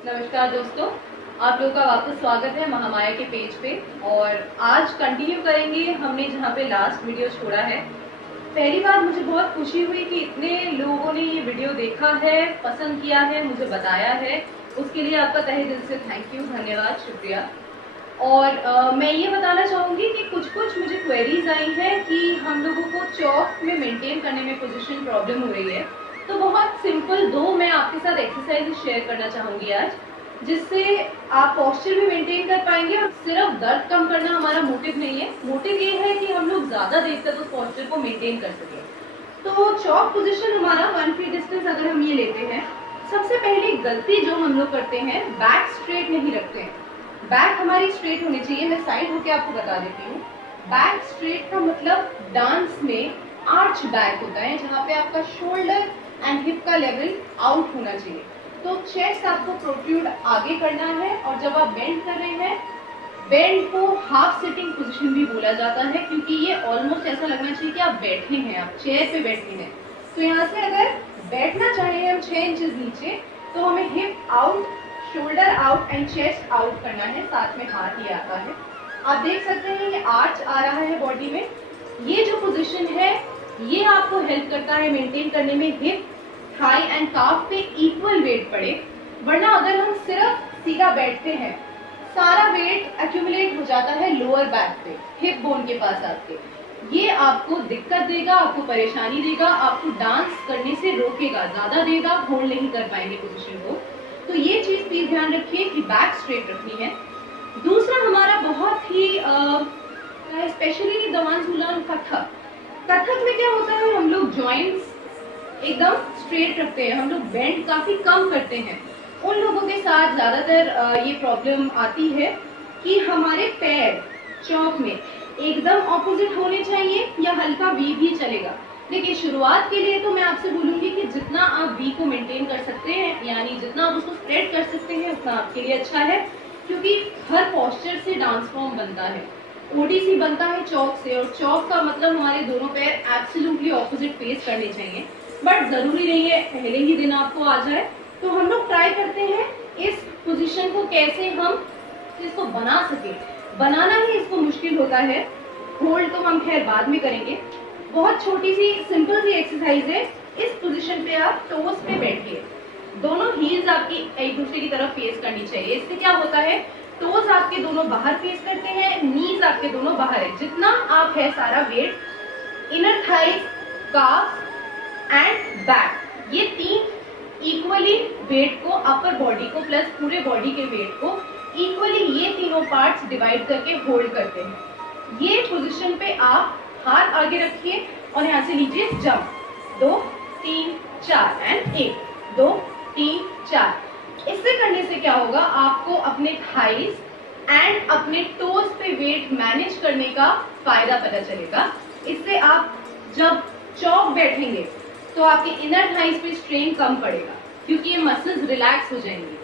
नमस्कार दोस्तों, आप लोगों का वापस स्वागत है महामाया के पेज पे। और आज कंटिन्यू करेंगे हमने जहाँ पे लास्ट वीडियो छोड़ा है। पहली बार मुझे बहुत खुशी हुई कि इतने लोगों ने ये वीडियो देखा है, पसंद किया है, मुझे बताया है। उसके लिए आपका तहे दिल से थैंक यू, धन्यवाद, शुक्रिया। और मैं ये बताना चाहूँगी कि कुछ मुझे क्वेरीज आई हैं कि हम लोगों को चौक में मेंटेन करने में पोजीशन प्रॉब्लम हो रही है। तो बहुत सिंपल दो मैं आपके साथ एक्सरसाइज शेयर करना चाहूँगी आज, जिससे आप पोस्चर भी मेंटेन कर पाएंगे। और सिर्फ दर्द कम करना हमारा मोटिव नहीं है, मोटिव ये है कि हम लोग ज़्यादा देर तक उस पोस्चर को मेंटेन कर सकें। तो चौक पोजीशन हमारा 1 फीट डिस्टेंस अगर हम ये लेते हैं, सबसे पहली गलती जो हम लोग करते हैं, बैक स्ट्रेट नहीं रखते हैं। बैक हमारी स्ट्रेट होनी चाहिए। मैं साइड होके आपको बता देती हूँ। बैक स्ट्रेट का मतलब डांस में आर्च बैक होता है, जहाँ पे आपका शोल्डर एंड हिप का लेवल आउट होना चाहिए। तो चेस्ट आपको प्रोट्रूड आगे करना है। और जब आप बेंड कर रहे हैं, बेंड को हाफ सिटिंग पोजीशन भी बोला जाता है, क्योंकि ये ऑलमोस्ट ऐसा लगना चाहिए कि आप बैठे हैं, आप चेयर पे बैठे हैं। तो यहाँ से अगर बैठना चाहिए हम 6 इंचेस नीचे, तो हमें hip out, shoulder out and chest out करना है। साथ में हाथ ही आता है। आप देख सकते हैं ये आर्च आ रहा है बॉडी में। ये जो पोजीशन है ये आपको हेल्प करता है मेंटेन करने में, हिप, थाई एंड काफ पे इक्वल वेट पड़े। वरना अगर हम सिर्फ सीधा बैठते हैं, सारा वेट एक्यूमुलेट हो जाता है लोअर बैक पे, हिप बोन के पास आके। ये आपको दिक्कत देगा, आपको परेशानी देगा, आपको डांस करने से रोकेगा, ज्यादा देगा, होल्ड नहीं कर पाएंगे पोजीशन को। तो ये चीज प्लीज ध्यान रखिए कि बैक स्ट्रेट रखनी है। दूसरा हमारा बहुत ही specially the ones who learn Kathak. Kathak में क्या होता है, हम लोग जॉइंट्स एकदम स्ट्रेट रखते हैं, हम लोग बेंड काफी कम करते हैं। उन लोगों के साथ ज्यादातर ये प्रॉब्लम आती है कि हमारे पैर चौक में एकदम ऑपोजिट होने चाहिए या हल्का वी भी चलेगा। देखिए, शुरुआत के लिए तो मैं आपसे बोलूंगी कि जितना आप वी को मेंटेन कर सकते हैं, यानी जितना आप उसको स्प्रेड कर सकते हैं, उतना आपके लिए अच्छा है। क्योंकि हर पोस्चर से डांस फॉर्म बनता है। ओडीसी बनता है चौक से, और चौक का मतलब हमारे दोनों पैर एब्सोल्युटली ऑपोजिट फेस करने चाहिए। बट जरूरी नहीं है पहले ही दिन आपको आ जाए। तो हम लोग ट्राई करते हैं इस पोजीशन को कैसे हम इसको बना सके। बनाना ही इसको मुश्किल होता है, होल्ड तो हम खैर बाद में करेंगे। बहुत छोटी सी सिंपल सी एक्सरसाइज है। इस पोजीशन पे आप टोस पे बैठिए, दोनों हील्स आपकी एक दूसरे की तरफ फेस करनी चाहिए। इससे क्या होता है, टोस आपके दोनों बाहर फेस करते हैं, नीज आपके दोनों बाहर है। जितना आप है सारा weight inner thighs, calf and back, ये 3 इक्वली वेट को, अपर बॉडी को प्लस पूरे बॉडी के वेट को इक्वली ये तीनों पार्ट्स डिवाइड करके होल्ड करते हैं। ये पोजीशन पे आप हाथ आगे रखिए और यहाँ से लीजिए जंप, 2 3 4 एंड 1 2 3 4। इससे करने से क्या होगा, आपको अपने थाइज एंड अपने टोज पे वेट मैनेज करने का फायदा पता चलेगा। इससे आप जब चौक बैठेंगे तो आपके इनर थाइज पे स्ट्रेन कम पड़ेगा, क्योंकि ये मसल्स रिलैक्स हो जाएंगे।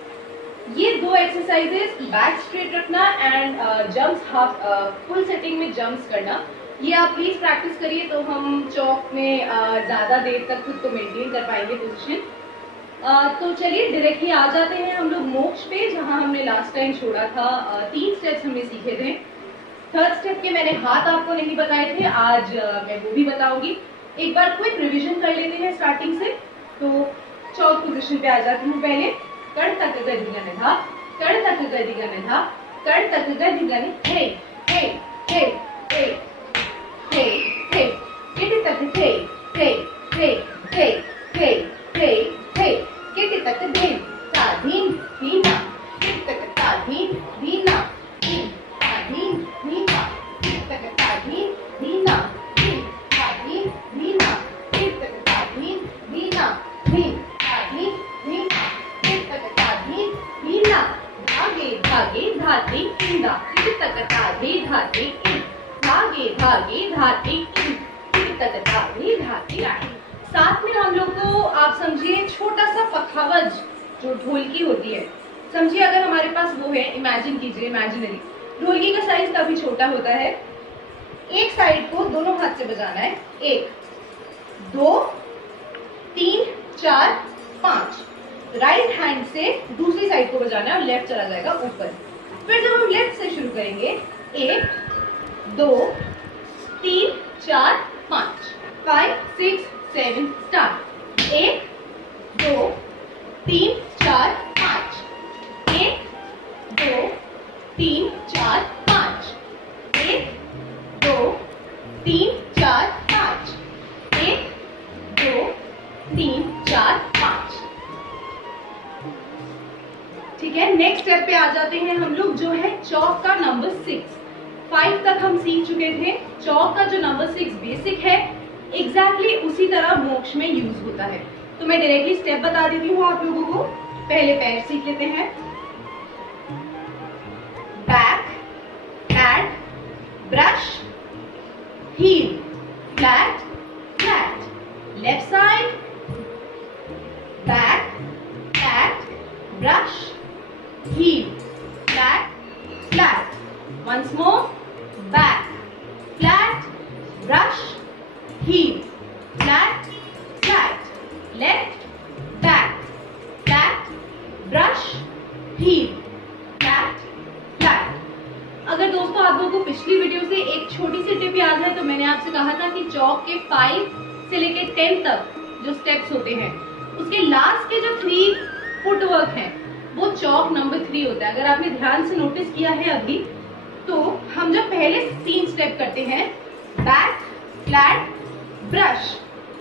ये 2 एक्सरसाइजेस, बैक स्ट्रेट रखना and jumps, half full setting में जंप्स करना, ये आप प्लीज प्रैक्टिस करिए। तो हम चौक में ज्यादा देर तक खुद को मेंटेन कर पाएंगे पोजीशन। तो चलिए डायरेक्टली आ जाते हैं हम लोग मोक्ष पे, जहां हमने लास्ट टाइम छोड़ा था। 3 स्टेप्स हमने सीखे थे। 3rd स्टेप के मैंने हाथ आपको नहीं बताए थे, आज मैं वो भी बताऊंगी। एक बार क्विक रिवीजन कर लेते हैं स्टार्टिंग से। तो चौक पोजीशन पे आ जाती हूँ। पहले कड़ तक गदिगन धा, कड़ तक गदिगन धा, कड़ तक गदिगन हे हे हे हे हे हे, किटी तक हे हे हे हे हे हे हे, किटी तक धीन ता धीन धीना, किटी तक ता धीन धीना, धीन ता धीन धीना, किटी तक ता धीन धीना, धीन ता धीन धीना, किटी तक ता धीन धीना, धीन ता धीन धीना, किटी तक ता धीन धीना, धागे धागे धाते इंदा, किटी तक धागे धाते इन, धागे धागे धाते इन, किटी तक धागे धाते इन। साथ में हम लोग को आप समझिए छोटा सा पखावज जो ढोलकी होती है, समझिए अगर हमारे पास वो है, इमेजिन कीजिए, इमेजिनरी ढोलकी का साइज काफी छोटा होता है। एक साइड को दोनों हाथ से बजाना है, 1 2 3 4 5। राइट हैंड से दूसरी साइड को बजाना है और लेफ्ट चला जाएगा ऊपर। फिर जब हम लेफ्ट से शुरू करेंगे, 1 2 3 4 5 5 6 7 स्टार्ट। 1 2 3 4 5 1 2 3 4 5 1 2 3 4 5 1 2 3 4 5। ठीक है, नेक्स्ट स्टेप पे आ जाते हैं हम लोग, जो है चौक का नंबर 6। 5 तक हम सीख चुके थे। चौक का जो नंबर 6 बेसिक है, एग्जैक्टली उसी तरह मोक्ष में यूज होता है। तो मैं डायरेक्टली स्टेप बता देती हूँ आप लोगों को। पहले पैर सीख लेते हैं। Back, flat, brush, heel, flat, flat, left side, back, flat, brush, heel, flat, flat. Once more, back, flat, brush, heel, flat, flat. Left, back, flat, brush, heel, flat, flat. अगर दोस्तों आप लोगों को पिछली वीडियो से एक छोटी सी टिप याद है, तो मैंने आपसे कहा था कि चौक के 5 से लेके 10 तक जो स्टेप्स होते हैं, उसके लास्ट के जो 3 फुटवर्क हैं, वो चौक नंबर 3 होता है। अगर आपने ध्यान से नोटिस किया है अभी, तो हम जब पहले 3 स्टेप करते हैं, बैक, फ्लैट, ब्रश,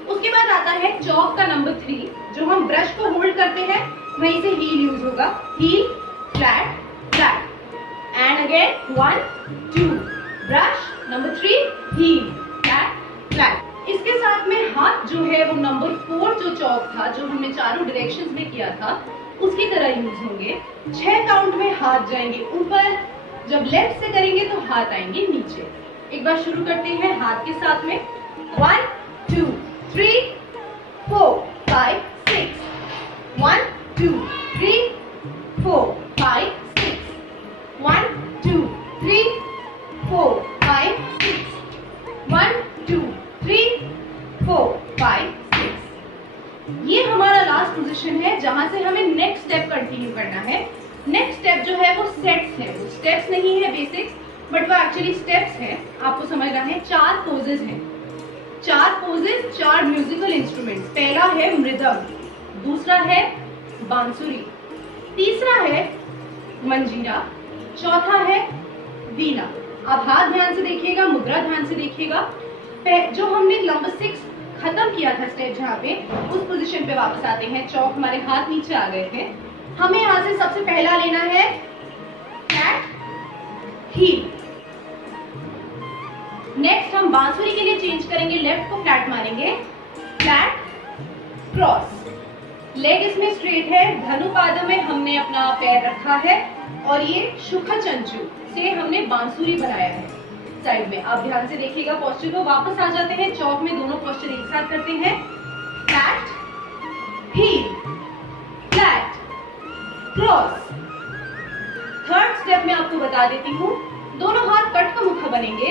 उसके बाद आता है चौक का नंबर 3, जो हम ब्रश को होल्ड करते हैं, वहीं से हील यूज होगा। Heel, flat, flat, and again 1 2 brush, number 3 heel, flat, flat. इसके साथ में हाथ जो है वो नंबर 4 जो चौक था, जो हमने चारों डायरेक्शंस में किया था, उसकी तरह यूज होंगे। 6 काउंट में हाथ जाएंगे ऊपर, जब लेफ्ट से करेंगे तो हाथ आएंगे नीचे। एक बार शुरू करते हैं हाथ के साथ में। 1 2 3 4 5 6 1 2 3 4 5 6 1 2 3 4 5 6 1 2 3 4 5 6। ये हमारा लास्ट पोजीशन है, जहां से हमें नेक्स्ट स्टेप कंटिन्यू करना है। नेक्स्ट स्टेप जो है वो सेट्स है, वो स्टेप्स नहीं है बेसिक्स, बट वो एक्चुअली स्टेप्स हैं। आपको समझना है 4 पोजेस हैं। 4 पोजेस, 4 म्यूजिकल इंस्ट्रूमेंट्स। पहला है मृदंग, दूसरा है बांसुरी, तीसरा है मंजीरा, चौथा है वीणा। आप हाथ ध्यान से देखिएगा, मुद्रा ध्यान से देखिएगा। जो हमने नंबर 6 खत्म किया था स्टेप, जहाँ पे उस पोजीशन पे वापस आते हैं। चौक हमारे हाथ नीचे आ गए थे। हमें यहाँ से सबसे पहला लेना है फ्लैट, हील। नेक्स्ट हम बांसुरी के लिए चेंज करेंगे, लेफ्ट को फ्लैट मारेंगे, फ्लैट, क्रॉस। लेग इसमें स्ट्रेट है, धनुपाद में हमने अपना पैर रखा है, और ये शुख चंचू से हमने बांसुरी बनाया है साइड में। आप ध्यान से देखिएगा पोस्चर को। वापस आ जाते हैं चौक में, दोनों पोस्चर एक साथ करते हैं। Flat, heel, flat, cross. Third step में आपको बता देती हूँ, दोनों हाथ कट का मुखा बनेंगे,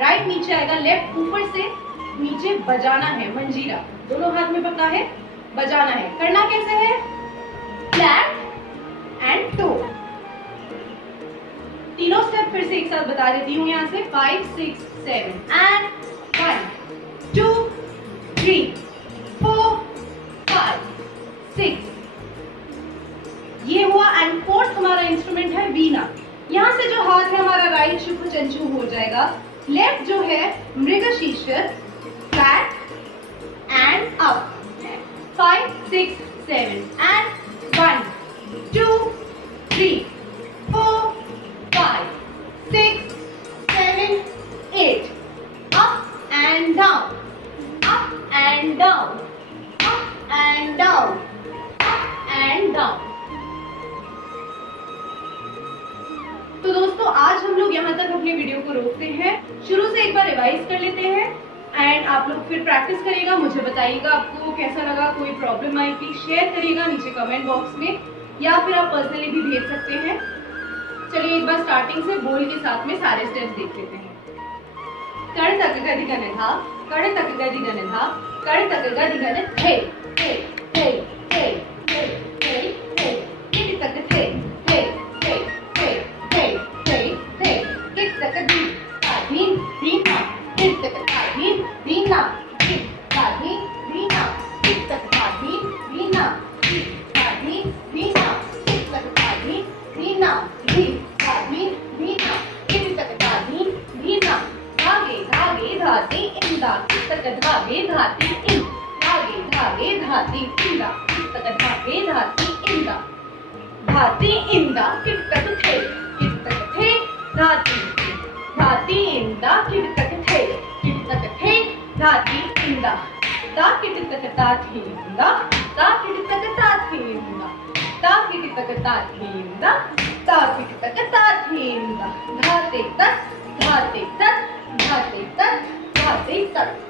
राइट नीचे आएगा, लेफ्ट ऊपर से नीचे बजाना है मंजीरा। दोनों हाथ में पकड़ा है, बजाना है। करना कैसे है? Flat and toe. तीनों स्टेप फिर से एक साथ बता देती हूँ यहाँ से। 5 6 7 एंड 1 2 3 4 5 6। ये हुआ। एंड फोर्थ हमारा इंस्ट्रूमेंट है वीणा। यहाँ से जो हाथ है हमारा राइट शुभ चंचू हो जाएगा, लेफ्ट जो है Mrigashirsha, flat and up. 5 6 7 and 1 2 3 4 5 6 7 8। Up and down, up and down, up and down, up and down. तो दोस्तों आज हम लोग यहाँ तक अपने वीडियो को रोकते हैं। शुरू से एक बार रिवाइज कर लेते हैं एंड आप लोग फिर प्रैक्टिस करिएगा। मुझे बताइएगा आपको कैसा लगा, कोई प्रॉब्लम आई थी शेयर करिएगा नीचे कमेंट बॉक्स में, या फिर आप पर्सनली भी भेज सकते हैं। चलिए एक बार स्टार्टिंग से बोल के साथ में सारे स्टेप्स देख लेते हैं। कड़ तक गदि गन धा, कड़ तक गदि गन धा, कड़ तक गदि गन थे थे थे थे थे थे धीना धीन धाधीन धीना किट तक धाधीन धीना धागे धागे धाती इंदा किट तक धागे धाती इन धागे धागे धाती इंदा किट तक धागे धाती इंदा धाती इंदा किट तक थे धाती धाती इंदा किट तक थे धाती इंदा ता किट तक ताथी इंदा ता किट तक ताथी इंदा ता किट तक ताथी इंदा ता किट तक ताथी इंदा धाते तक धाते तक धाते तक धाते तक